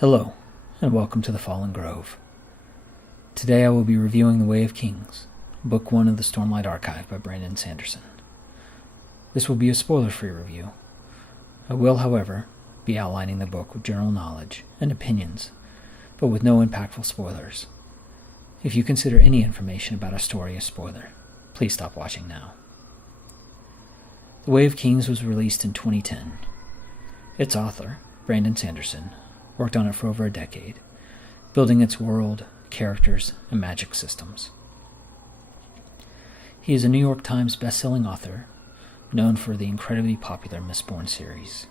Hello, and welcome to The Fallen Grove. Today I will be reviewing The Way of Kings, Book 1 of the Stormlight Archive by Brandon Sanderson. This will be a spoiler-free review. I will, however, be outlining the book with general knowledge and opinions, but with no impactful spoilers. If you consider any information about a story a spoiler, please stop watching now. The Way of Kings was released in 2010. Its author, Brandon Sanderson, worked on it for over a decade, building its world, characters, and magic systems. He is a New York Times best-selling author, known for the incredibly popular Mistborn series.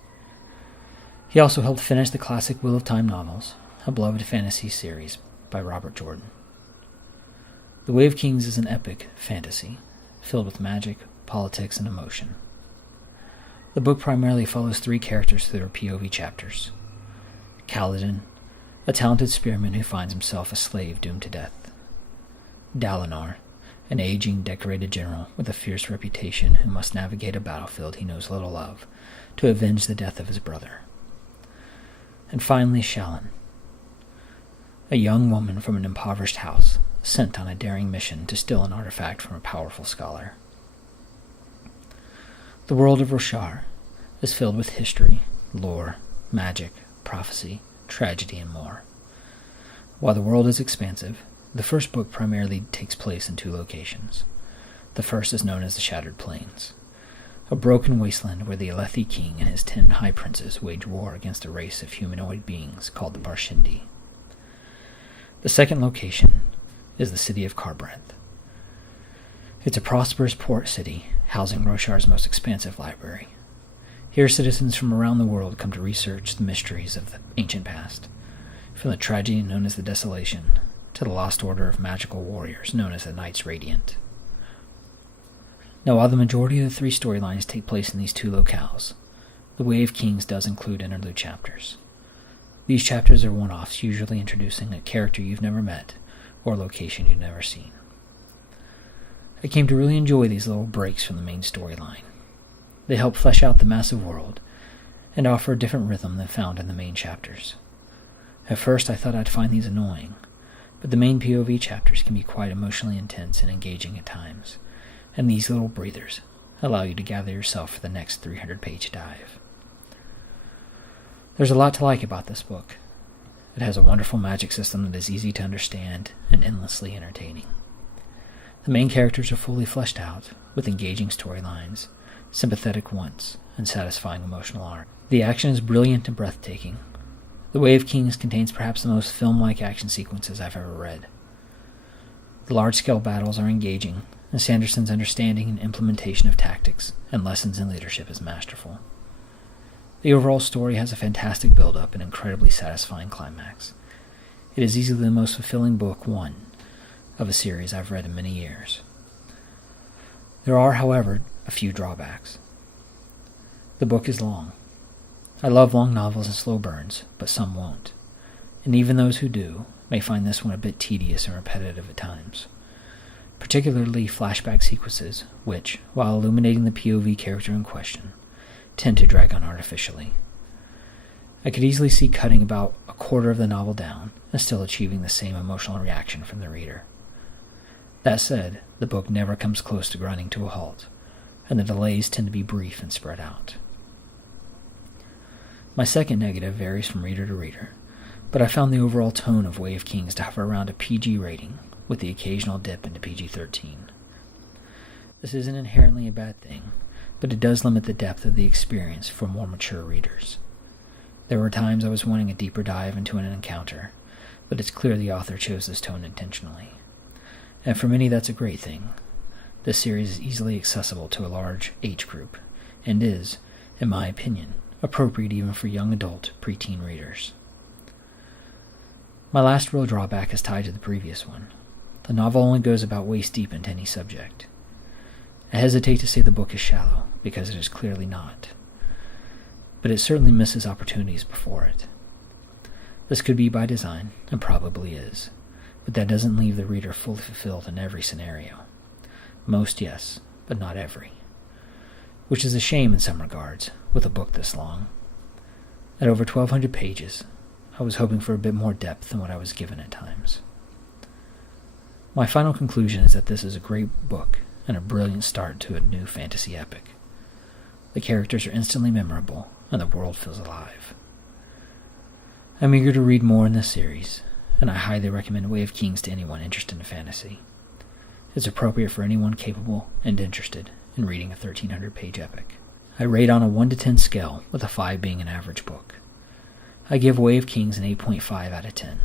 He also helped finish the classic Wheel of Time novels, a beloved fantasy series by Robert Jordan. The Way of Kings is an epic fantasy, filled with magic, politics, and emotion. The book primarily follows three characters through their POV chapters. Kaladin, a talented spearman who finds himself a slave doomed to death. Dalinar, an aging, decorated general with a fierce reputation who must navigate a battlefield he knows little of to avenge the death of his brother. And finally Shallan, a young woman from an impoverished house sent on a daring mission to steal an artifact from a powerful scholar. The world of Roshar is filled with history, lore, magic, prophecy, tragedy, and more. While the world is expansive, the first book primarily takes place in two locations. The first is known as the Shattered Plains, a broken wasteland where the Alethi king and his 10 high princes wage war against a race of humanoid beings called the Barshindi. The second location is the city of Kharbranth. It's a prosperous port city housing Roshar's most expansive library. Here, citizens from around the world come to research the mysteries of the ancient past, from the tragedy known as the Desolation to the lost order of magical warriors known as the Knights Radiant. Now, while the majority of the three storylines take place in these two locales, The Way of Kings does include interlude chapters. These chapters are one-offs, usually introducing a character you've never met or a location you've never seen. I came to really enjoy these little breaks from the main storyline. They help flesh out the massive world and offer a different rhythm than found in the main chapters. At first I thought I'd find these annoying, but the main POV chapters can be quite emotionally intense and engaging at times, and these little breathers allow you to gather yourself for the next 300-page dive. There's a lot to like about this book. It has a wonderful magic system that is easy to understand and endlessly entertaining. The main characters are fully fleshed out, with engaging storylines, sympathetic wants, and satisfying emotional arc. The action is brilliant and breathtaking. The Way of Kings contains perhaps the most film-like action sequences I've ever read. The large-scale battles are engaging, and Sanderson's understanding and implementation of tactics and lessons in leadership is masterful. The overall story has a fantastic build-up and incredibly satisfying climax. It is easily the most fulfilling book one of a series I've read in many years. There are, however, a few drawbacks. The book is long. I love long novels and slow burns, but some won't. And even those who do may find this one a bit tedious and repetitive at times. Particularly flashback sequences, which, while illuminating the POV character in question, tend to drag on artificially. I could easily see cutting about a quarter of the novel down and still achieving the same emotional reaction from the reader. That said, the book never comes close to grinding to a halt, and the delays tend to be brief and spread out. My second negative varies from reader to reader, but I found the overall tone of Way of Kings to hover around a PG rating, with the occasional dip into PG-13. This isn't inherently a bad thing, but it does limit the depth of the experience for more mature readers. There were times I was wanting a deeper dive into an encounter, but it's clear the author chose this tone intentionally. And for many that's a great thing. This series is easily accessible to a large age group, and is, in my opinion, appropriate even for young adult, preteen readers. My last real drawback is tied to the previous one. The novel only goes about waist deep into any subject. I hesitate to say the book is shallow, because it is clearly not. But it certainly misses opportunities before it. This could be by design, and probably is, but that doesn't leave the reader fully fulfilled in every scenario. Most, yes, but not every. Which is a shame in some regards, with a book this long. At over 1,200 pages, I was hoping for a bit more depth than what I was given at times. My final conclusion is that this is a great book and a brilliant start to a new fantasy epic. The characters are instantly memorable, and the world feels alive. I'm eager to read more in this series, and I highly recommend Way of Kings to anyone interested in fantasy. It's appropriate for anyone capable and interested in reading a 1,300-page epic. I rate on a 1 to 10 scale, with a 5 being an average book. I give Way of Kings an 8.5 out of 10.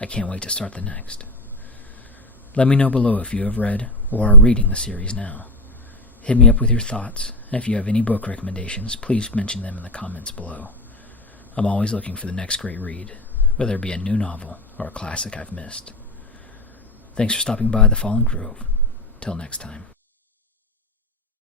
I can't wait to start the next. Let me know below if you have read or are reading the series now. Hit me up with your thoughts, and if you have any book recommendations, please mention them in the comments below. I'm always looking for the next great read, whether it be a new novel or a classic I've missed. Thanks for stopping by The Fallen Grove. Till next time.